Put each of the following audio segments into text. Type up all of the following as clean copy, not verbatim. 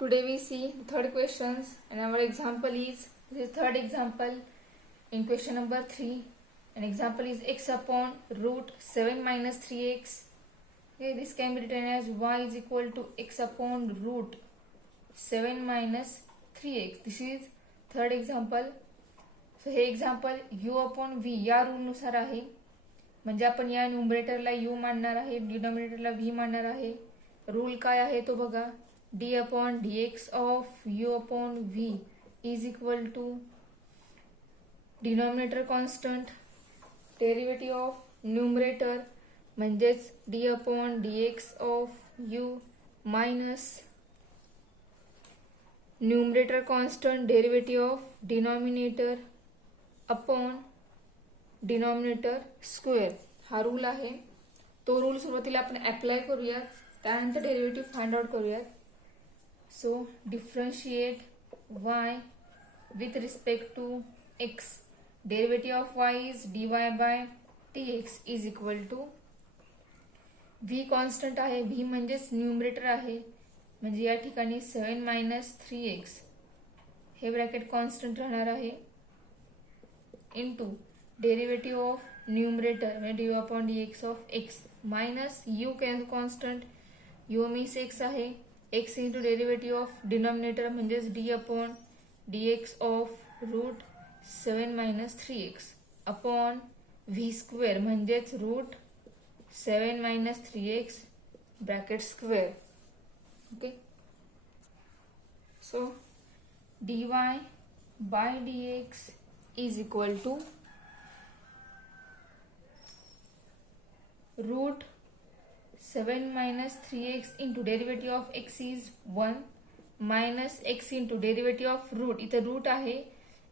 Today we see the third questions and our example is this is third example in question number 3 and example is x upon root 7 minus 3x. Okay, this can be written as y is equal to x upon root 7 minus 3x. This is third example. So हे example u upon v या rule नुसार आहे. म्हणजे आपण या न्यूमरेटरला u मानणार आहे, डिनॉमिनेटरला v मानणार आहे. Rule काय आहे तो बघा. d upon dx of u upon v is equal to denominator constant derivative of numerator म्हणजेच d upon dx of u minus numerator constant derivative of denominator upon denominator square. हा rule आहे. तो rule सुरुवातीला आपण apply करूयात, त्यानंतर derivative find out करूयात. So differentiate y with respect to x. Derivative of y is dy by dx is equal to v constant आहे. v म्हणजेच न्यूमरेटर आहे, म्हणजे या ठिकाणी 7 minus 3x हे ब्रॅकेट कॉन्स्टंट राहणार आहे इंटू डेरिव्हेटिव्ह ऑफ न्यूमरेटर म्हणजे dy upon dx of x minus u constant u means x आहे, x into derivative of denominator म्हणजेच d upon dx of root 7 minus 3x upon v square म्हणजेच root 7 minus 3x bracket square. Okay, so dy by dx is equal to root 7 minus 3x into derivative of x is 1 minus x into derivative of root. इथे route आहे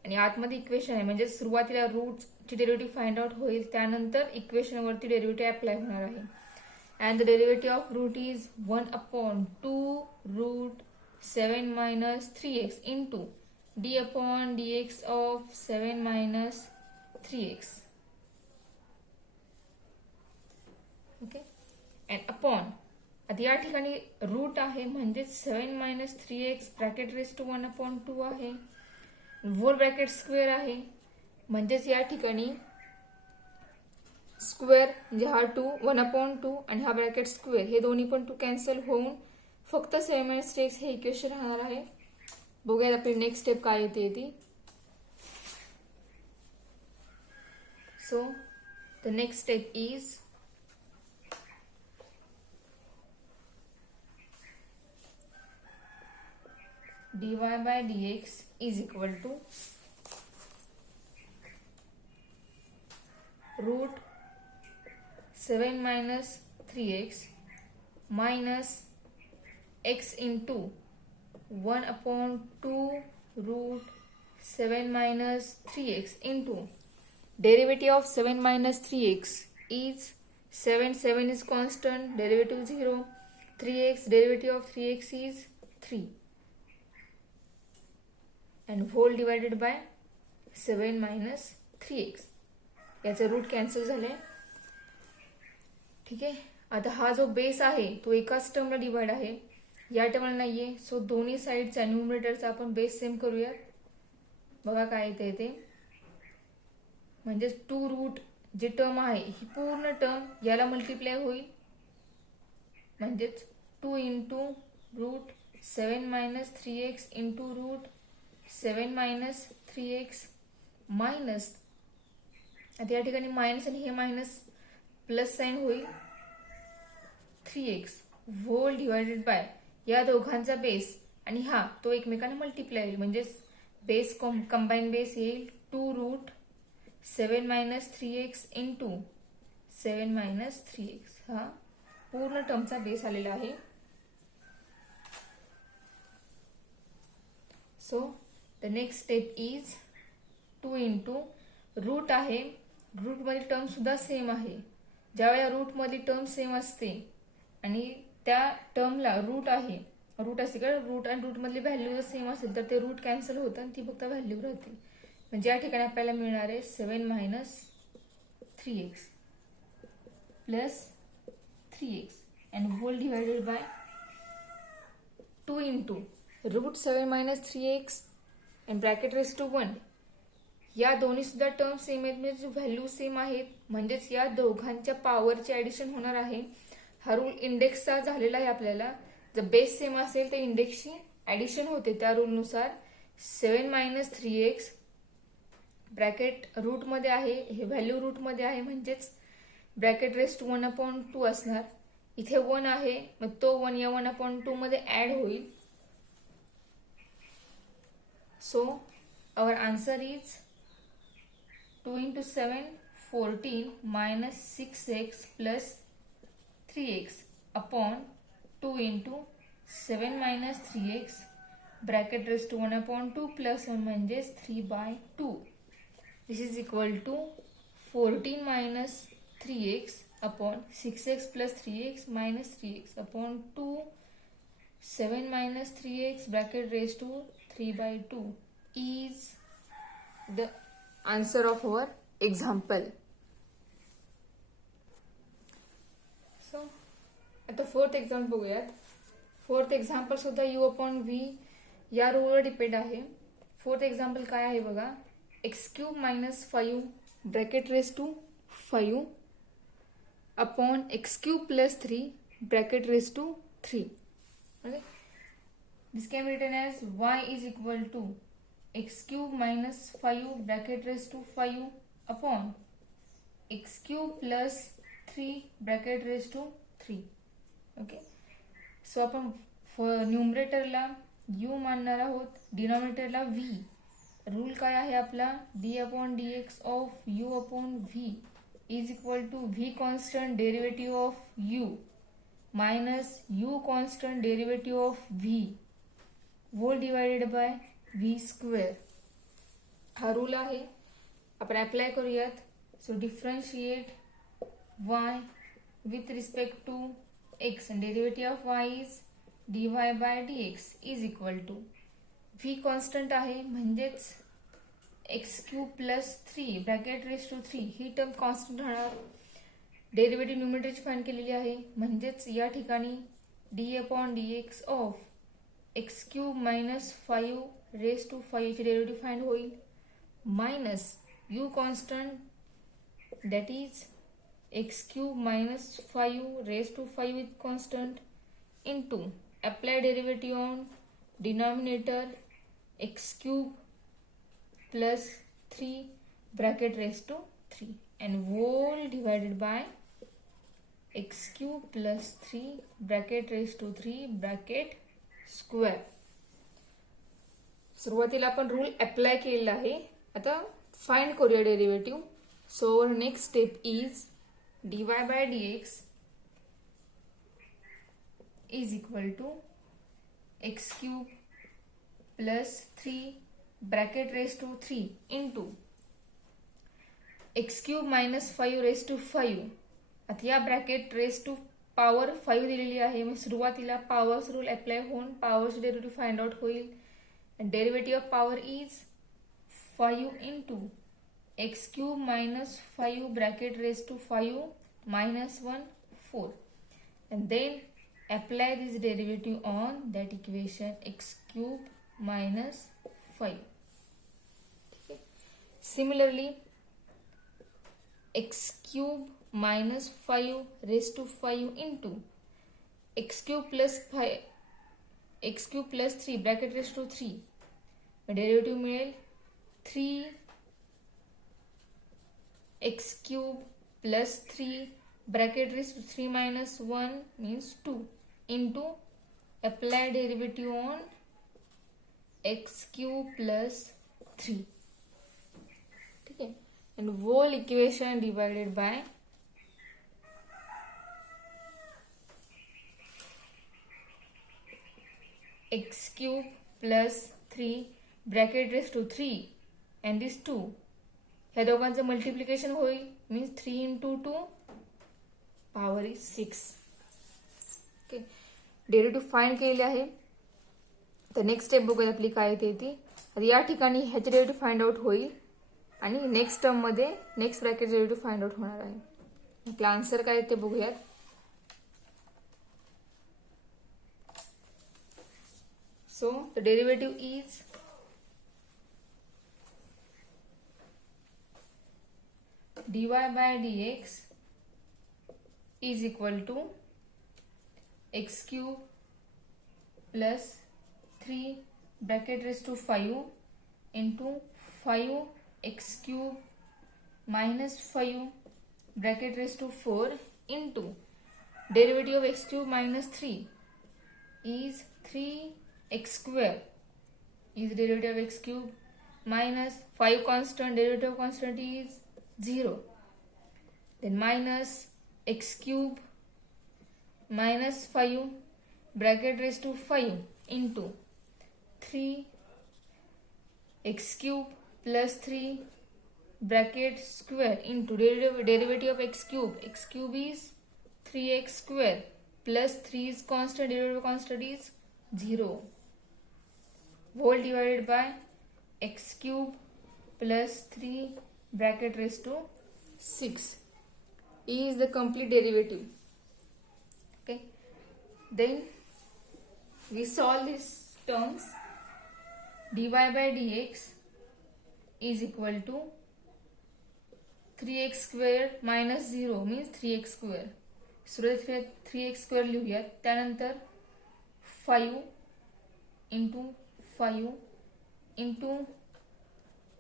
आणि आतमध्ये equation आहे, म्हणजे सुरुवातीला रूटची derivative find out होईल, त्यानंतर equation वरती डेरिव्हेटिव्ह अप्लाय होणार आहे. And the derivative of root is 1 upon 2 root 7 minus 3x into d upon dx of 7 minus 3x. Okay, and upon आता या ठिकाणी रूट आहे म्हणजेच 7 minus 3x bracket raise to 1 upon 2 आहे, होल ब्रॅकेट स्क्वेअर आहे, म्हणजेच या ठिकाणी स्क्वेअर म्हणजे हा 2 1 अपॉन 2 आणि हा ब्रॅकेट स्क्वेअर हे दोन्ही पण 2 कॅन्सल होऊन फक्त 7 minus 3x हे इक्वेशन राहणार आहे. बघूयात आपली नेक्स्ट स्टेप काय येते ती. So the next step is dy by dx is equal to root 7 minus 3x minus x into 1 upon 2 root 7 minus 3x into derivative of 7 minus 3x is 7 is constant, derivative 0, 3x derivative of 3x is 3 and whole divided by 7 minus 3x. याचे route cancel झाले. ठीक आहे, आता हा जो base आहे तो एकाच टर्मला डिवाइड आहे, या टर्मला नाहीये. सो दोन्ही साइडचा न्यूमरेटरचा आपण बेस सेम करूया. बघा काय येते ते, म्हणजेच 2 रूट जे टर्म आहे ही पूर्ण टर्म याला मल्टिप्लाय होईल, म्हणजेच 2 into root 7 minus 3x into root 7 minus 3x minus आता या ठिकाणी मायनस आणि हे मायनस प्लस साइन होईल 3x होल डिवायडेड बाय या दोघांचा बेस आणि हा तो एकमेकांना मल्टिप्लाय होईल, म्हणजेच बेस कंबाईन बेस येईल 2 root 7 minus 3x into 7 minus 3x. हा पूर्ण टर्मचा बेस आलेला आहे. So the next step is 2 into root आहे, रूट मध्ये टर्म सुद्धा सेम आहे. ज्यावेळेला रूट मध्ये टर्म सेम असते आणि त्या टर्मला रूट आहे, रूट असते का रूट आणि रूट मधली व्हॅल्यू जर सेम असेल तर ते रूट कॅन्सल होतं आणि ती फक्त व्हॅल्यू राहते. म्हणजे या ठिकाणी आपल्याला मिळणार आहे 7 minus 3x plus 3x and whole divided by 2 into root 7 minus 3x आणि ब्रॅकेट रेस टू 1. या दोन्ही सुद्धा टर्म सेम आहेत, म्हणजे व्हॅल्यू सेम आहेत, म्हणजेच या दोघांच्या पॉवरचे ॲडिशन होणार आहे. हा रूल इंडेक्सचा झालेला आहे आपल्याला. जर बेस सेम असेल तर इंडेक्सची ॲडिशन होते. त्या रूलनुसार 7 मायनस 3x ब्रॅकेट रूटमध्ये आहे, हे व्हॅल्यू रूटमध्ये आहे, म्हणजेच ब्रॅकेट रेस टू 1/2 असणार. इथे 1 आहे, मग तो 1 या 1/2 मध्ये ऍड होईल. So our answer is 2 into 7, 14 minus 6x plus 3x upon 2 into 7 minus 3x bracket raised to 1/2 plus 1 म्हणजेच 3/2. This is equal to 14 minus 3x upon 6x plus 3x minus 3x upon 2 7 minus 3x bracket raised to 3/2 is the answer of our example. So आता fourth example बघूयात. Fourth example सुद्धा u/v या रूलवर depend आहे. Fourth example काय आहे बघा. x³ minus 5 bracket raise to 5 upon x³ plus 3 bracket raise to 3. Okay? This can be written as y is equal to x³ minus 5 bracket raised to 5 upon x³ plus 3 bracket raised to 3. Okay, so आपण न्यूमरेटरला u मानणार आहोत, डिनॉमिनेटरला v. Rule काय आहे आपला, d/dx of u/v is equal to v constant derivative of u minus u constant derivative of v whole divided by v square. हा rule आहे, आपण apply करूयात. So differentiate y with respect to x and derivative of y is dy by dx is equal to v constant आहे, म्हणजेच x³ plus 3 bracket raise to 3 ही term constant राहणार. Derivative न्यूमरेटरची find केलेली आहे, म्हणजेच या ठिकाणी d/dx of x³ minus 5 raise to 5 ची डेरिव्हेटिव्ह फाइंड होईल, minus u constant that is x³ minus 5 raised to 5 with constant into apply derivative on denominator x³ plus 3 bracket raised to 3 and whole divided by x³ plus 3 bracket raised to 3 bracket square. सुरुवातीला आपण rule apply केलेला आहे. आता find करूया derivative. So next step is dy by dx is equal to x³ plus 3 bracket raised to 3 into x³ minus 5 raised to 5. आता या bracket raise to power 5 दिलेली आहे, मग सुरुवातीला पॉवर्स रूल अप्लाय होऊन पॉवर्स डेरिव्हेटिव्ह फाइंड आउट होईल. Derivative of power is 5 into x³ minus 5 bracket raised to 5 minus 1 4 and then apply this derivative on that equation x³ minus 5. Okay. Similarly x³ minus 5 raised to 5 into x³ plus 5 x³ plus 3 bracket raised to 3 derivative मिळेल 3 x³ plus 3 bracket raised to 3 minus 1 means 2 into apply derivative on x³ plus 3. ठीक है, and whole equation divided by x³ plus 3 bracket raised to 3 and this 2 ह्या दोघांचं multiplication होईल, means 3 into 2 power is 6. Okay, derivative find केलेली आहे. तर next step बघूया आपली काय येते ती. आता या ठिकाणी ह्याचे डेरिव्हेटिव्ह फाइंड आउट होईल आणि नेक्स्ट टर्म मध्ये next bracket derivative find out होणार आहे. आपला आन्सर काय ते बघूयात. So the derivative is dy by dx is equal to x cube plus 3 bracket raised to 5 into 5x cube minus 5 bracket raised to 4 into derivative of x cube minus 3 is 3x square is derivative of x cube minus 5 constant, derivative of constant is 0, then minus x cube minus 5 bracket raised to 5 into 3 x cube plus 3 bracket square into derivative of x cube is 3x square plus 3 is constant, derivative of constant is 0, whole divided by x cube plus 3 bracket raised to 6 is the complete derivative. Okay, then we solve these terms. Dy by dx is equal to 3x square minus 0 means 3x square. सुरुवात 3x square लिहूयात, त्यानंतर 5 into 5 into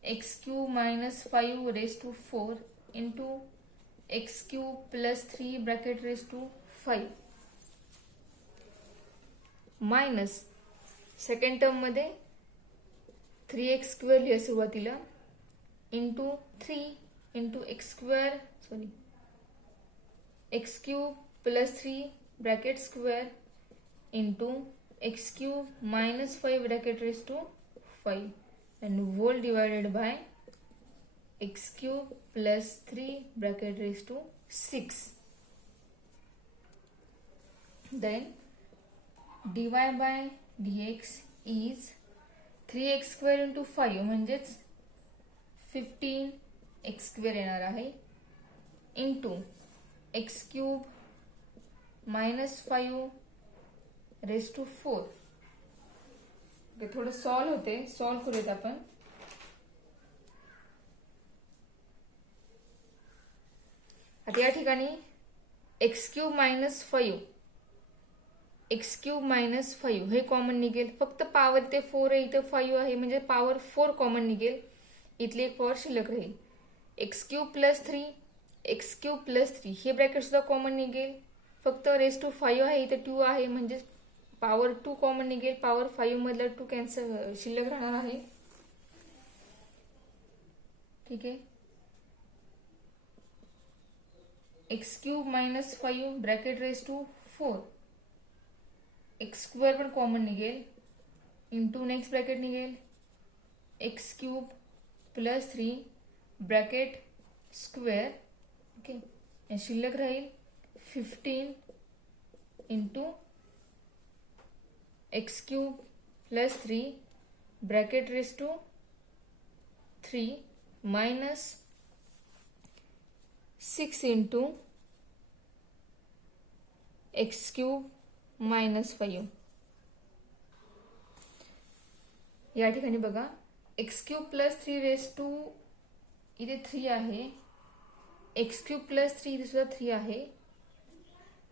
x cube minus 5 raised to 4 into x cube plus 3 bracket raised to 5 minus second term मध्ये 3x square लिहा सुरुवातीला into 3 into x square x cube plus 3 bracket square into x cube minus 5 bracket raised to 5 and whole divided by x cube plus 3 bracket raised to 6. Then dy by dx is 3x square into 5 म्हणजेच 15x square येणार आहे into x cube minus 5 raised to 4. Okay, थोडं solve होते, solve करूयात आपण. आता या ठिकाणी x cube minus 5 x cube minus 5 हे कॉमन निघेल. फक्त पॉवर ते 4 आहे, इथं 5 आहे म्हणजे पॉवर 4 कॉमन निघेल. इथली एक पॉवर शिल्लक राहील. x cube plus 3 x cube plus 3 हे ब्रॅकेट सुद्धा कॉमन निघेल. फक्त रेस टू 5 आहे, इथे 2 आहे म्हणजे पॉवर 2 कॉमन निघेल. पॉवर 5 मधला 2 कॅन्सल शिल्लक राहणार आहे. ठीक आहे. x cube minus 5 bracket raise to 4 x square पण कॉमन निघेल इंटू नेक्स्ट ब्रॅकेट निघेल x cube plus 3 bracket square. Okay, शिल्लक राहील 15 into x cube plus 3 bracket raise to 3 minus 6 into x cube minus 5. या ठिकाणी बघा x cube plus 3 raise to इथे 3 आहे, x क्यूब प्लस 3 इथे सुद्धा 3 आहे,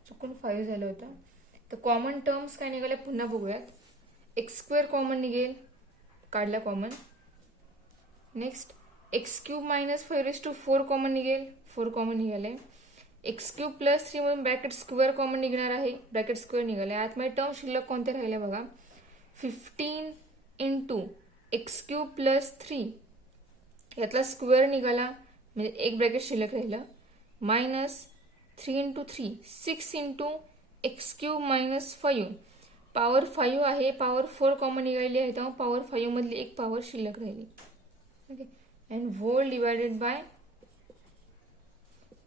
चुकून 5 झालं होतं. तर कॉमन टर्म्स काय निघाले पुन्हा बघूयात. x स्क्वेअर कॉमन निघेल, काढला common. Next x cube minus 5 raise to 4 common निघेल, 4 कॉमन निघाले. x क्यूब प्लस 3 मधून ब्रॅकेट स्क्वेअर कॉमन निघणार आहे, ब्रॅकेट स्क्वेअर निघाले. आतमध्ये टर्म शिल्लक कोणते राहिले बघा. 15 इंटू एक्स क्यूब प्लस 3 यातला स्क्वेअर निघाला म्हणजे एक ब्रॅकेट शिल्लक राहिलं, minus 3 into 3 6 into x cube minus 5. Power 5 आहे, पॉवर 4 कॉमन निघाली आहे, तेव्हा पॉवर 5 मधली एक पॉवर शिल्लक राहिली. Okay, and whole divided by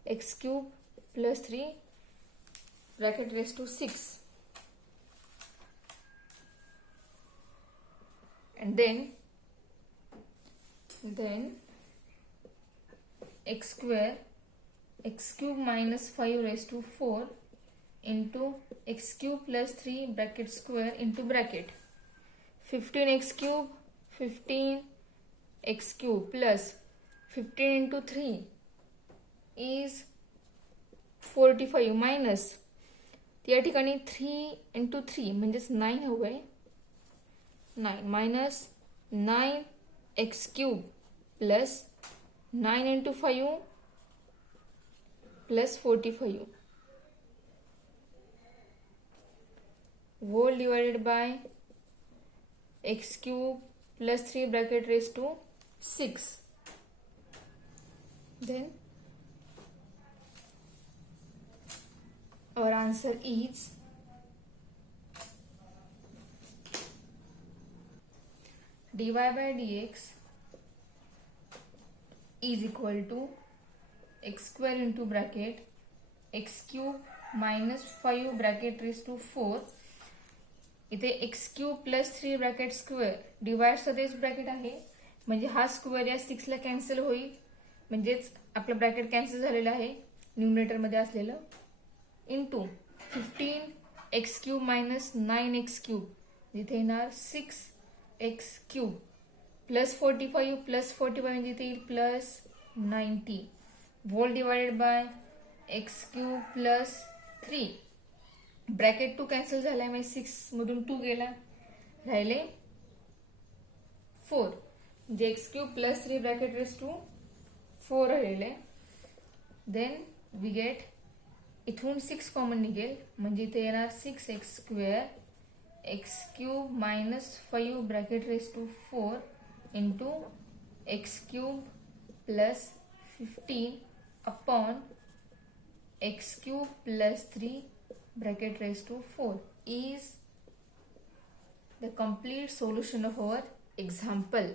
X cube plus 3 bracket raised to 6, and then x square x cube minus 5 raised to 4 into x cube plus 3 bracket square into bracket 15x cube, 15x cube plus 15 into 3 is 45 minus या ठिकाणी 3 into 3 म्हणजेच 9 हवं आहे. 9 minus 9x cube plus 9 into 5 plus 45 whole divided by x cube plus 3 bracket raised to 6. Then our answer is dy by dx is equal to x square into bracket x cube minus 5 bracket raised to 4. इथे x cube plus 3 bracket square डिवाइडचा तेच bracket आहे म्हणजे हा square या 6 ला cancel होईल म्हणजेच आपलं ब्रॅकेट कॅन्सल झालेलं आहे न्यूमरेटर मध्ये असलेलं into 15x cube minus 9x cube इथे येणार 6x क्यूब प्लस 45 प्लस 45 म्हणजे इथे येईल plus 90 whole divided by x cube plus 3 bracket 2 cancel झाला म्हणजे 6 मधून 2 गेला राहिले 4 म्हणजे x cube plus 3 bracket raise to 4 राहिले. देन वी गेट इथून 6 कॉमन निघेल म्हणजे इथे येणार 6x square x cube minus 5 bracket raise to 4 into x cube plus 15 upon x cube plus 3 bracket raised to 4 is the complete solution of our example.